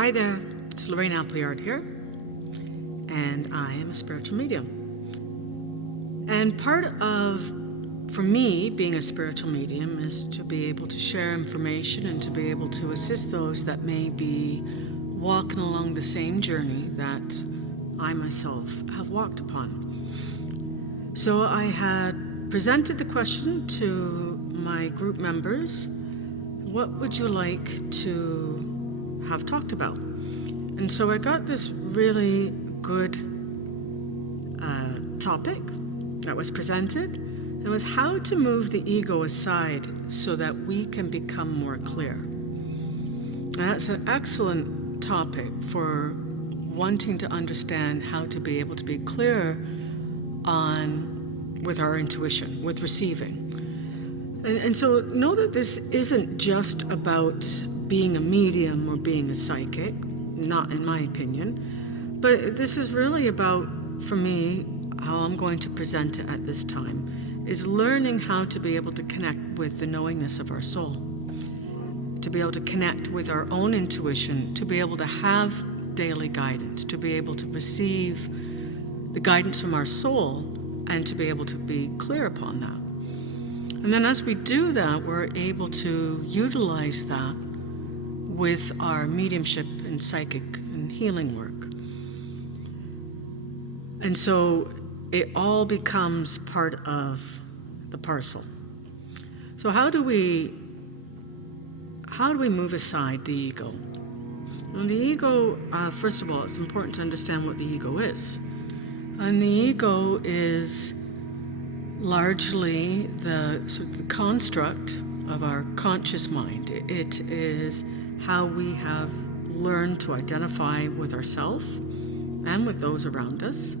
Hi there, it's Lorraine here, and I am a spiritual medium. And part of, for me, being a spiritual medium is to be able to share information and to be able to assist those that may be walking along the same journey that I myself have walked upon. So I had presented the question to my group members, what would you like to have talked about? And so I got this really good topic that was presented. It was how to move the ego aside so that we can become more clear. And that's an excellent topic for wanting to understand how to be able to be clear with our intuition, with receiving. And so know that this isn't just about being a medium or being a psychic, not in my opinion, but this is really about, for me, how I'm going to present it at this time, is learning how to be able to connect with the knowingness of our soul, to be able to connect with our own intuition, to be able to have daily guidance, to be able to receive the guidance from our soul, and to be able to be clear upon that. And then as we do that, we're able to utilize that with our mediumship and psychic and healing work. And so it all becomes part of the parcel. So how do we move aside the ego? Well, the ego, first of all, it's important to understand what the ego is. And the ego is largely the construct of our conscious mind. It is how we have learned to identify with ourselves and with those around us.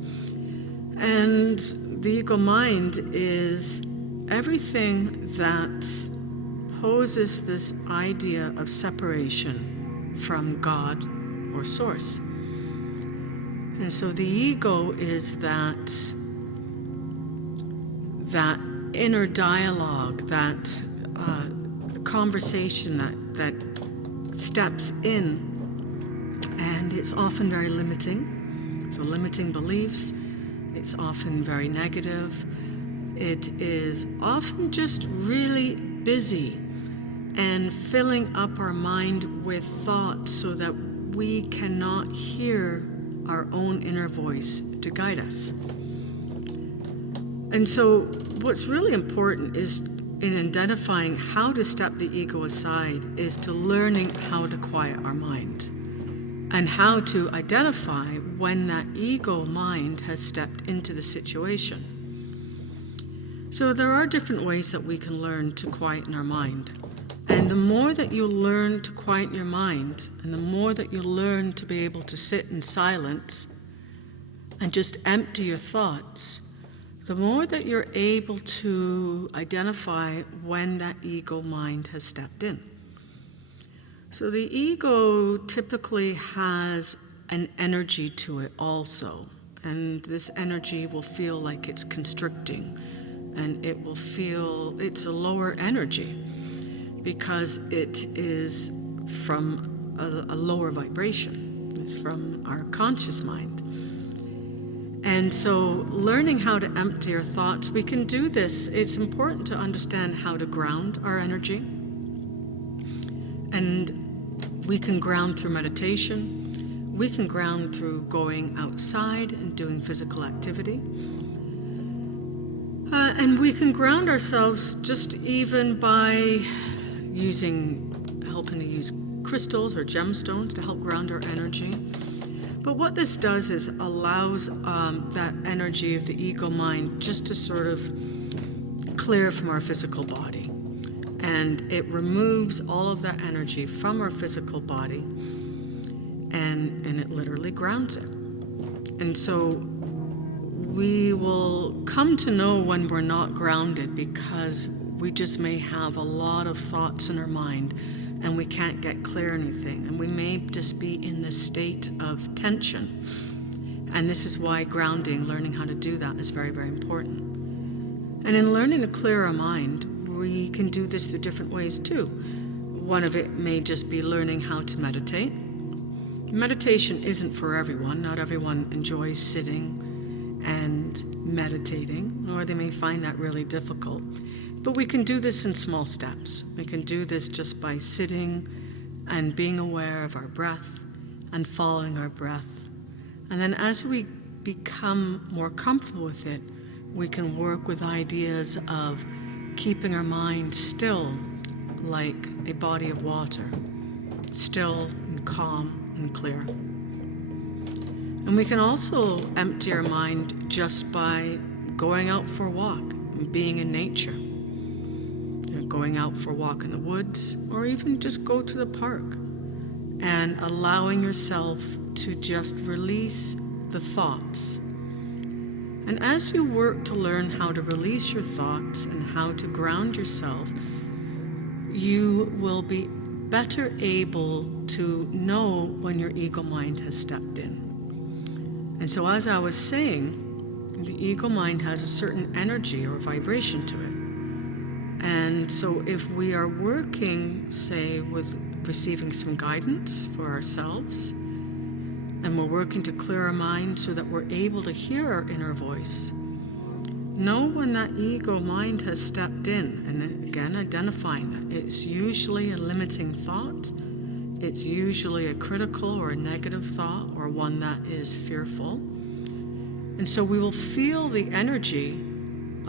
And the ego mind is everything that poses this idea of separation from God or Source. And so the ego is that inner dialogue, the conversation that steps in, and it's often very limiting. So limiting beliefs, it's often very negative. It is often just really busy and filling up our mind with thoughts so that we cannot hear our own inner voice to guide us. And so what's really important is in identifying how to step the ego aside is to learning how to quiet our mind and how to identify when that ego mind has stepped into the situation. So there are different ways that we can learn to quieten our mind. And the more that you learn to quieten your mind, and the more that you learn to be able to sit in silence and just empty your thoughts, the more that you're able to identify when that ego mind has stepped in. So the ego typically has an energy to it also, and this energy will feel like it's constricting, and it will feel it's a lower energy because it is from a lower vibration. It's from our conscious mind. And so learning how to empty our thoughts, we can do this. It's important to understand how to ground our energy. And we can ground through meditation. We can ground through going outside and doing physical activity. And we can ground ourselves just even by helping to use crystals or gemstones to help ground our energy. But what this does is allows that energy of the ego mind just to sort of clear from our physical body. And it removes all of that energy from our physical body, and it literally grounds it. And so we will come to know when we're not grounded because we just may have a lot of thoughts in our mind and we can't get clear anything, and we may just be in this state of tension. And this is why grounding, learning how to do that, is very, very important. And in learning to clear our mind, we can do this through different ways too. One of it may just be learning how to meditate. Meditation isn't for everyone. Not everyone enjoys sitting and meditating, or they may find that really difficult. But we can do this in small steps. We can do this just by sitting and being aware of our breath and following our breath. And then as we become more comfortable with it, we can work with ideas of keeping our mind still like a body of water, still and calm and clear. And we can also empty our mind just by going out for a walk and being in nature. Going out for a walk in the woods, or even just go to the park and allowing yourself to just release the thoughts. And as you work to learn how to release your thoughts and how to ground yourself, you will be better able to know when your ego mind has stepped in. And so as I was saying, the ego mind has a certain energy or vibration to it. And so if we are working, say, with receiving some guidance for ourselves, and we're working to clear our mind so that we're able to hear our inner voice, know when that ego mind has stepped in, and again, identifying that. It's usually a limiting thought. It's usually a critical or a negative thought, or one that is fearful. And so we will feel the energy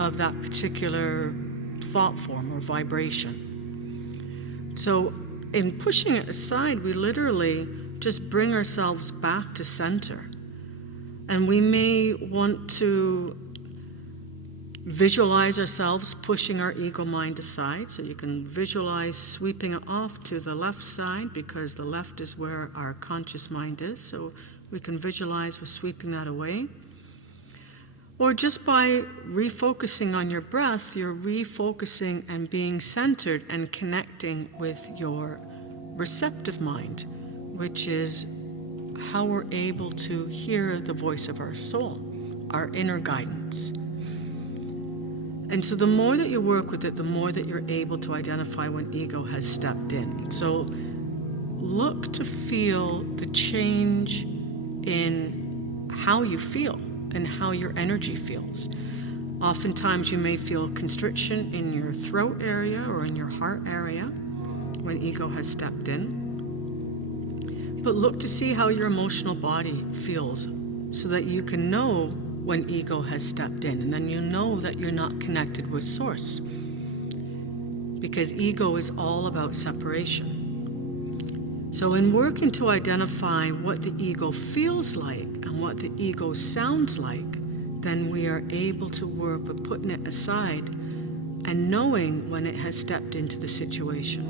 of that particular thought form or vibration. So in pushing it aside, we literally just bring ourselves back to center. And we may want to visualize ourselves pushing our ego mind aside. So you can visualize sweeping it off to the left side, because the left is where our conscious mind is. So we can visualize we're sweeping that away. Or just by refocusing on your breath, you're refocusing and being centered and connecting with your receptive mind, which is how we're able to hear the voice of our soul, our inner guidance. And so the more that you work with it, the more that you're able to identify when ego has stepped in. So look to feel the change in how you feel and how your energy feels. Oftentimes you may feel constriction in your throat area or in your heart area when ego has stepped in. But look to see how your emotional body feels so that you can know when ego has stepped in, and then you know that you're not connected with source. Because ego is all about separation. So in working to identify what the ego feels like and what the ego sounds like, then we are able to work with putting it aside and knowing when it has stepped into the situation.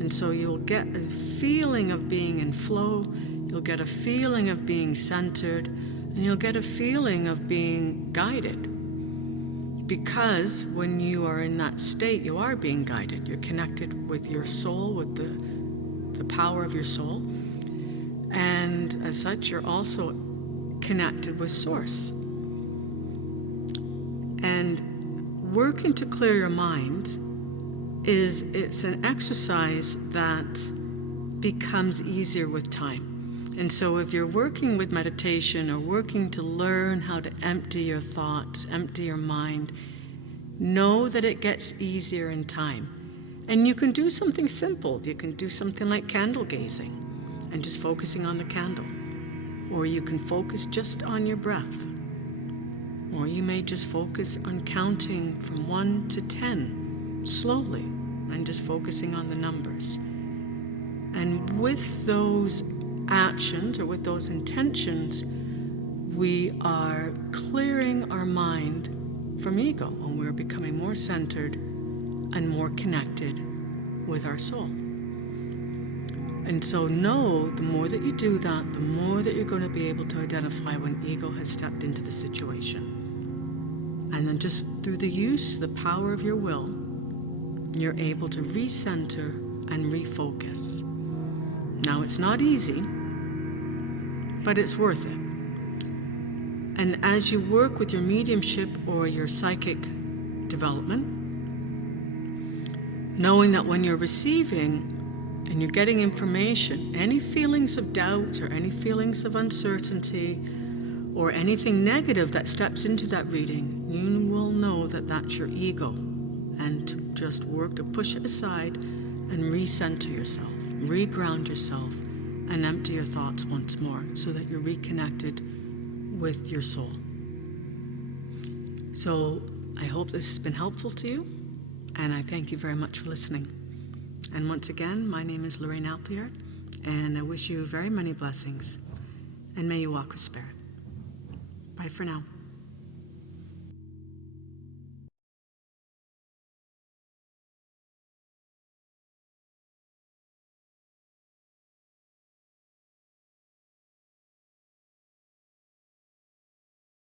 And so you'll get a feeling of being in flow, you'll get a feeling of being centered, and you'll get a feeling of being guided. Because when you are in that state, you are being guided. You're connected with your soul, with the power of your soul. And as such, you're also connected with source. And working to clear your mind it's an exercise that becomes easier with time. And so if you're working with meditation or working to learn how to empty your thoughts, empty your mind, know that it gets easier in time. And you can do something simple. You can do something like candle gazing and just focusing on the candle. Or you can focus just on your breath. Or you may just focus on counting from 1 to 10 slowly and just focusing on the numbers. And with those actions or with those intentions, we are clearing our mind from ego, and we're becoming more centered and more connected with our soul. And so know, the more that you do that, the more that you're going to be able to identify when ego has stepped into the situation. And then just through the power of your will, you're able to recenter and refocus. Now, it's not easy, but it's worth it. And as you work with your mediumship or your psychic development, knowing that when you're receiving and you're getting information, any feelings of doubt or any feelings of uncertainty or anything negative that steps into that reading, you will know that that's your ego, and to just work to push it aside and recenter yourself, reground yourself, and empty your thoughts once more so that you're reconnected with your soul. So I hope this has been helpful to you, and I thank you very much for listening. And once again, my name is Lorraine, and I wish you very many blessings, and may you walk with spirit. Bye for now.